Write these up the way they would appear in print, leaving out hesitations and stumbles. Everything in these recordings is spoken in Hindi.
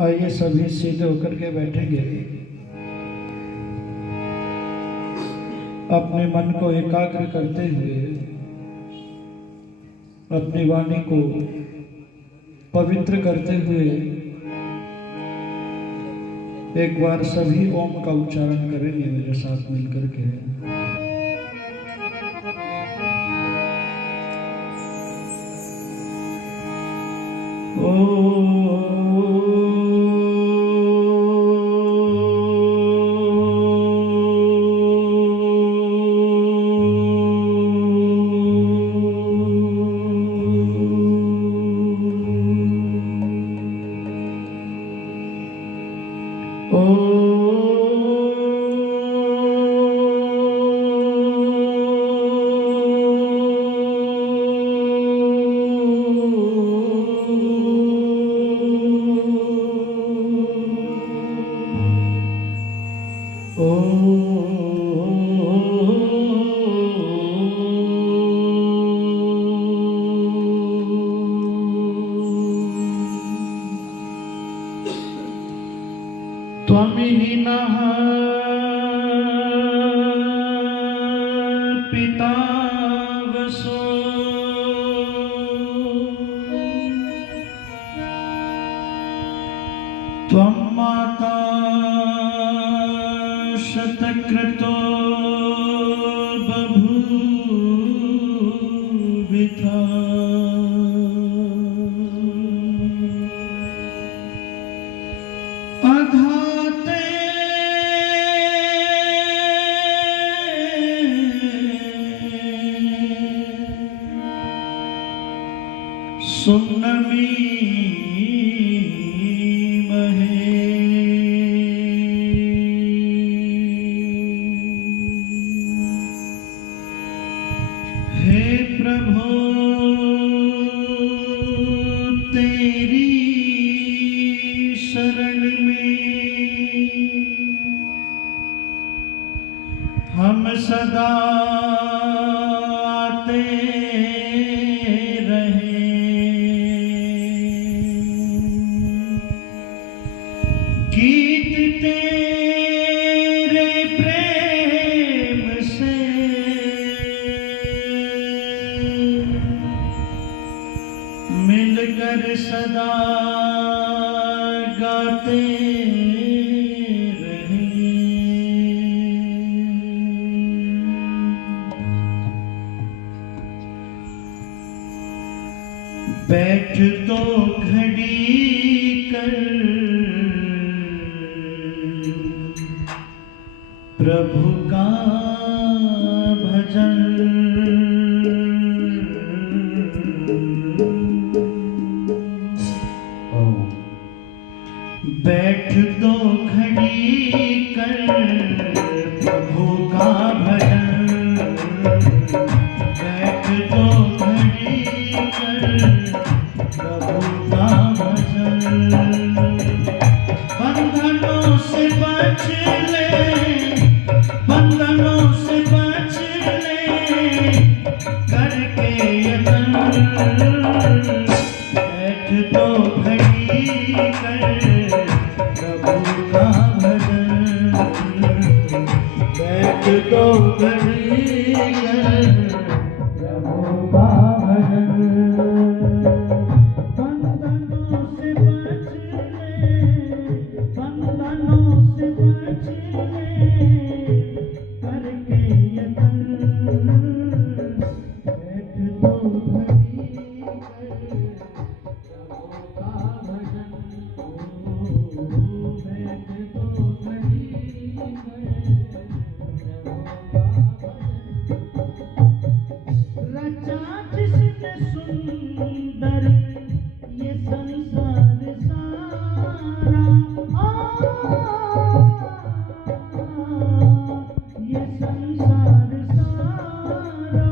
आइए सभी सीधे होकर के बैठेंगे। अपने मन को एकाग्र करते हुए अपनी वाणी को पवित्र करते हुए एक बार सभी ओम का उच्चारण करेंगे मेरे साथ मिलकर के। त्वमिहिनः पितावसो त्वं माता शतक्रतो बभूविथा। सुन्नमीमहे हे प्रभो तेरी शरण में हम सदा आते गीत तेरे प्रेम से मिलकर सदा गाते रहे। बैठ तो घड़ी कर प्रभु का भजन। बैठ दो घड़ी कर प्रभु का भजन। बैठ दो घड़ी कर प्रभु का भजन। बंधनों से बच ले, बंधनों से बच ले करके यतन। बैठ दो घड़ी कर प्रभु का भजन। बैठ दो घड़ी कर प्रभु का भजन। बंधनों से बच ले, बंधनों से बच ले करके यतन। बैठ दो घड़ी कर प्रभु का भजन। बैठ दो घड़ी कर प्रभु का भजन। रचा जिसने सुंदर ये संसार सारा, ये संसार सारा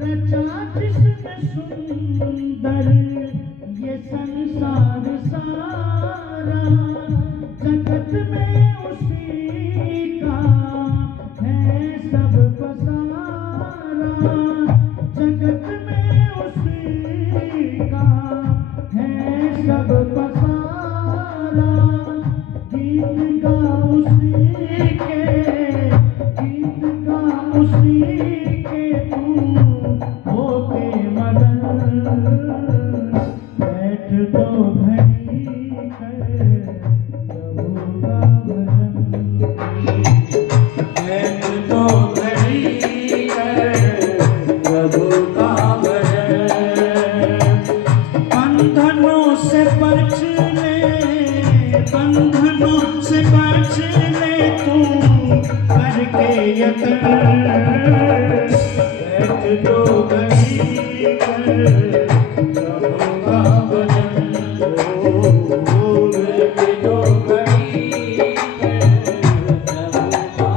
रचा जिसने सुंदर ये संसार सारा। जगत में उसी का है सब पसारा। जगत में उसी का है सब पसारा। तो घड़ी कर प्रभु का भजन, बैठ तो घड़ी कर प्रभु का भजन। बंधनों से बच ले, बंधनों से बच ले तू करके यत्न, बैठ तो घड़ी कर प्रभु का भजन। बैठ तो घड़ी कर प्रभु का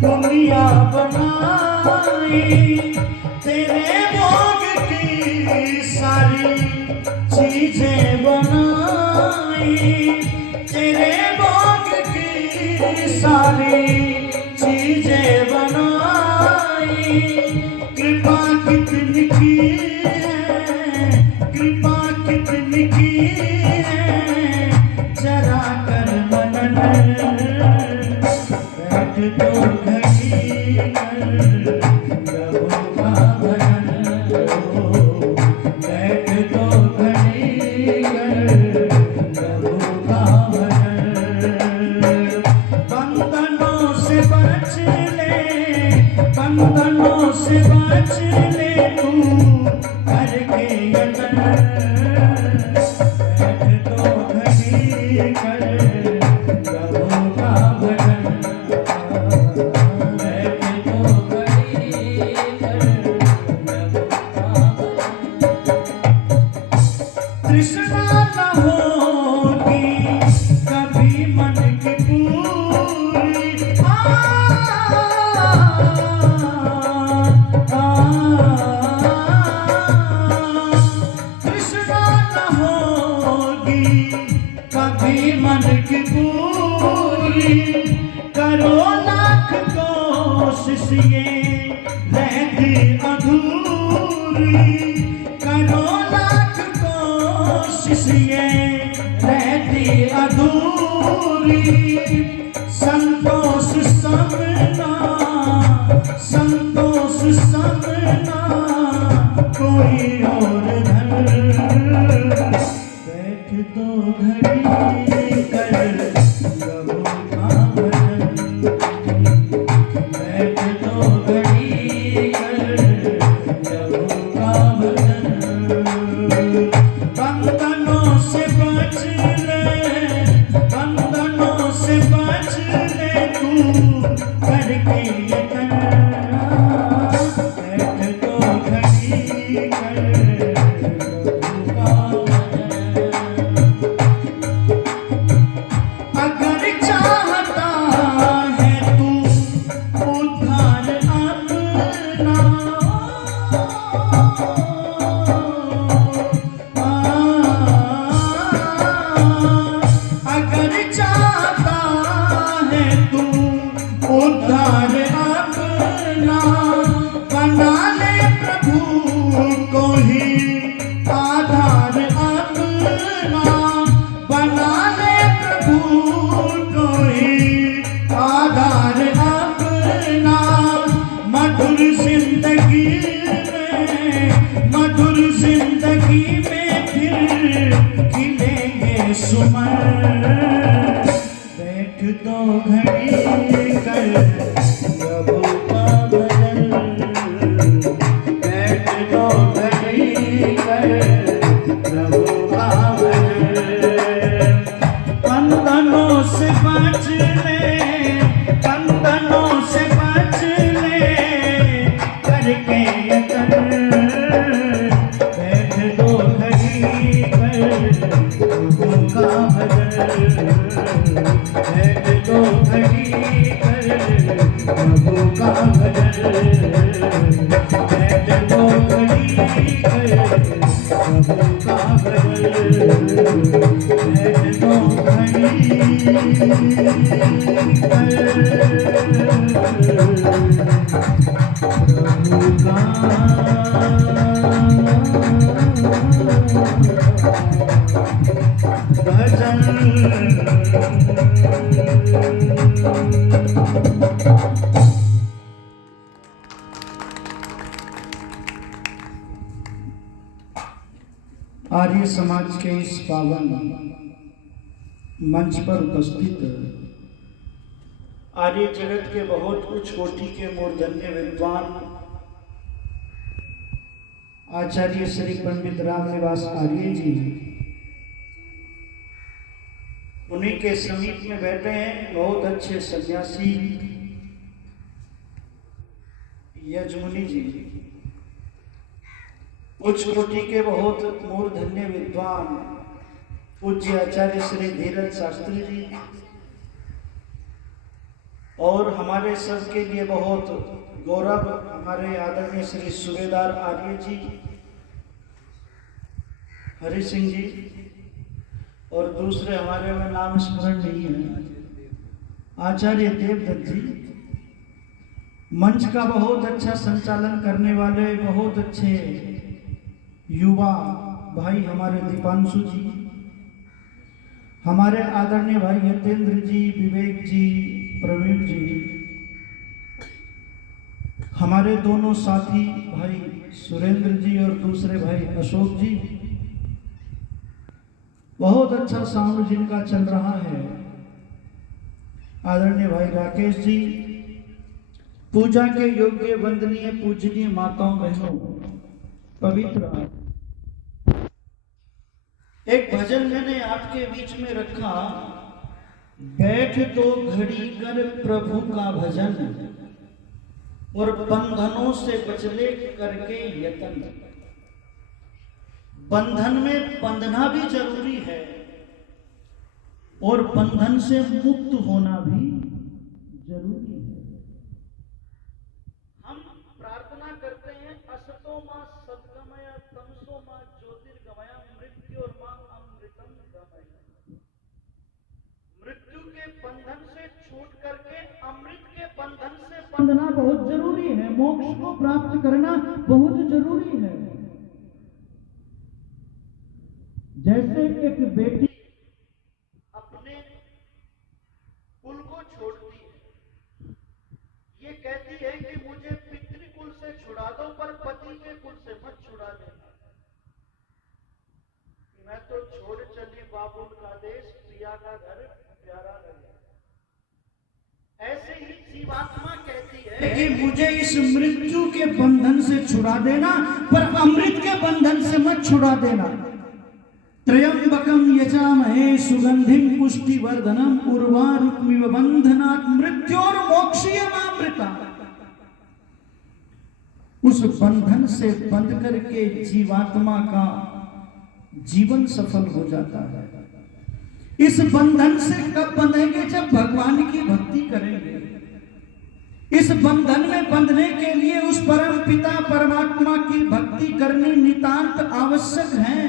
दुनिया बनाई तेरे भोग की सारी चीजें बनाई, तेरे भोग की सारी चीजें बनाई। कृपा कितनी की है, कृपा कितनी की है, जरा कर मनन। बैठ तो घड़ी कर प्रभु का भजन, बैठ तो घड़ी कर प्रभु का भजन। बंधनों से बच ले, बंधनों से बच ले तू करके यत्न, बैठ तो घड़ी कर प्रभु का भजन, बैठ तो घड़ी कर प्रभु का भजन। तृष्णा न होगी कभी मन की पूरी, तृष्णा न होगी कभी मन की पूरी। करो लाख कोशिश ये रहती अधूरी, करो लाख कोशिश ये रहती अधूरी। संतोष समना, संतोष समना कोई और धन। बैठ तो घड़ी कर प्रभु का भजन, बैठ तो घड़ी कर प्रभु का भजन। बंधनों से बच ले, बंधनों से बच ले तू करके यत्न, बैठ तो घड़ी कर प्रभु का भजन। अगर चाहता है तू उद्धार अपना, अगर चाहता है तू उद्धार अपना, बना ले प्रभु को ही आधार अपना, बना ले प्रभु को ही आधार अपना। मधुर जिंदगी में, मधुर जिंदगी में फिर खिलेंगे सुमन। बैठ तो घड़ी कर प्रभु का भजन, बैठ तो घड़ी कर प्रभु का भजन। बंधनों से बच ले, बंधनों से बच ले करके यत्न, बैठ तो घड़ी कर प्रभु का भजन, बैठ तो घड़ी कर प्रभु का भजन, बैठ तो घड़ी कर प्रभु का भजन, बैठ तो घड़ी कर प्रभु का भजन। आर्य समाज के इस पावन मंच पर उपस्थित आर्य जगत के बहुत उच्च कोटि के मूर्धन्य विद्वान आचार्य श्री पंडित रामनिवास आर्य जी, उन्हीं के समीप में बैठे हैं बहुत अच्छे सन्यासी यजमुनि जी, उच्च कोटि के बहुत मूर्धन्य विद्वान पूज्य आचार्य श्री धीरज शास्त्री जी, और हमारे सबके लिए बहुत गौरव हमारे आदरणीय श्री सूबेदार आर्य जी, हरि सिंह जी, और दूसरे हमारे में नाम स्मरण नहीं है, आचार्य देवदत्त जी, मंच का बहुत अच्छा संचालन करने वाले बहुत अच्छे युवा भाई हमारे दीपांशु जी, हमारे आदरणीय भाई यतेंद्र जी, विवेक जी, प्रवीण जी, हमारे दोनों साथी भाई सुरेंद्र जी और दूसरे भाई अशोक जी, बहुत अच्छा साउंड जिनका चल रहा है, आदरणीय भाई राकेश जी, पूजा के योग्य वंदनीय पूजनीय माताओं बहनों, पवित्र एक भजन मैंने आपके बीच में रखा, बैठ दो घड़ी कर प्रभु का भजन और बंधनों से बचले करके यतन। बंधन में बंधना भी जरूरी है और बंधन से मुक्त होना भी जरूरी है। हम प्रार्थना करते हैं असतो मां सद्गमय तमसो मां ज्योतिर्गमय मृत्यु और मां अमृतम गमय। मृत्यु के बंधन से छूट करके अमृत के बंधन से बंधना बहुत जरूरी है, मोक्ष को प्राप्त करना बहुत जरूरी है। जैसे एक बेटी अपने कुल को छोड़ती है, ये कहती है कि मुझे पितृकुल से छुड़ा दो पर पति के कुल से मत छुड़ा देना। मैं तो छोड़ चली बाबुल का देश, प्रिया का घर प्यारा लगे। ऐसे ही जीवात्मा कहती है कि मुझे इस मृत्यु के बंधन से छुड़ा देना पर अमृत के बंधन से मत छुड़ा देना। त्र्यंबकम यजामहे सुगंधिम पुष्टिवर्धनम उर्वारुकमिव बंधनात् मृत्योर्मोक्षयमामृता। उस बंधन से बंध करके जीवात्मा का जीवन सफल हो जाता है। इस बंधन से कब बंधेंगे? जब भगवान की भक्ति करेंगे। इस बंधन में बंधने के लिए उस परम पिता परमात्मा की भक्ति करनी नितांत आवश्यक है।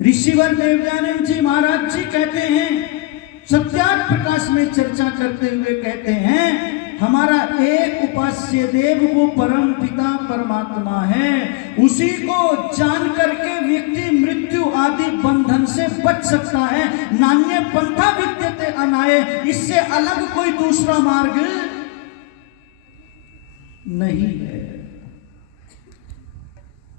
ऋषिवर देवयानंद जी महाराज जी कहते हैं, सत्यार्थ प्रकाश में चर्चा करते हुए कहते हैं, हमारा एक उपास्य देव वो परम पिता परमात्मा है, उसी को जान करके व्यक्ति मृत्यु आदि बंधन से बच सकता है। नान्य पंथा विद्यते अनाये, इससे अलग कोई दूसरा मार्ग नहीं है।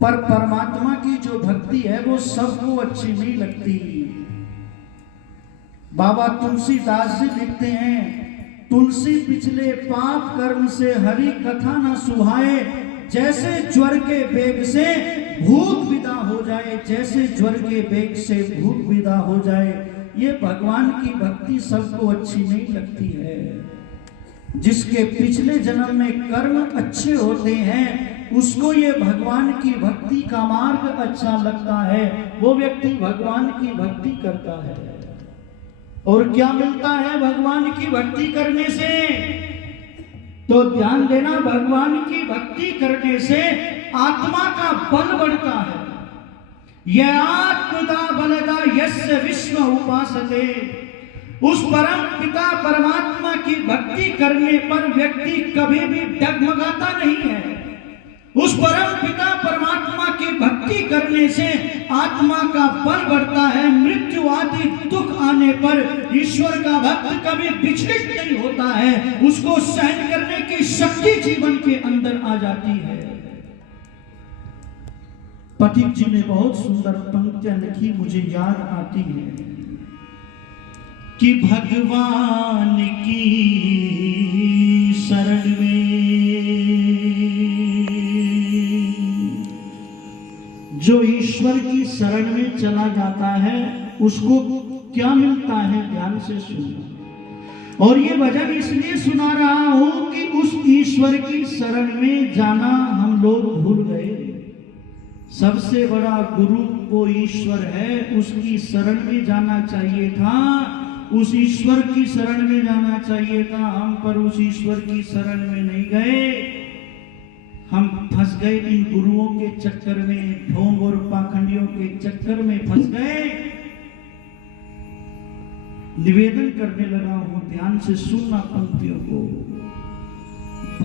पर परमात्मा की जो भक्ति है वो सबको अच्छी नहीं लगती। बाबा तुलसीदास जी लिखते हैं, तुलसी पिछले पाप कर्म से हरि कथा न सुहाए, जैसे ज्वर के बेग से भूत विदा हो जाए, जैसे ज्वर के बेग से भूत विदा हो जाए। ये भगवान की भक्ति सबको अच्छी नहीं लगती है। जिसके पिछले जन्म में कर्म अच्छे होते हैं उसको ये भगवान की भक्ति का मार्ग अच्छा लगता है, वो व्यक्ति भगवान की भक्ति करता है। और क्या मिलता है भगवान की भक्ति करने से? तो ध्यान देना, भगवान की भक्ति करने से आत्मा का बल बढ़ता है। यह आत्मदा बलदा यस्य विश्व उपासते। उस परम पिता परमात्मा की भक्ति करने पर व्यक्ति कभी भी डगमगाता नहीं है। उस परम पिता परमात्मा की भक्ति करने से आत्मा का बल बढ़ता है। मृत्यु आदि दुख आने पर ईश्वर का भक्त कभी विचलित नहीं होता है, उसको सहन करने की शक्ति जीवन के अंदर आ जाती है। पथिक जी ने बहुत सुंदर पंक्तियां लिखी, मुझे याद आती है कि भगवान की शरण में जो ईश्वर की शरण में चला जाता है उसको क्या मिलता है, ध्यान से सुनना। और ये भजन इसलिए सुना रहा हूं कि उस ईश्वर की शरण में जाना हम लोग भूल गए। सबसे बड़ा गुरु वो ईश्वर है, उसकी शरण में जाना चाहिए था, उस ईश्वर की शरण में जाना चाहिए था। हम पर उस ईश्वर की शरण में नहीं गए, हम फंस गए इन गुरुओं के चक्कर में, ढोंग और पाखंडियों के चक्कर में फंस गए। निवेदन करने लगा हूं, ध्यान से सुनना पंक्तियों को।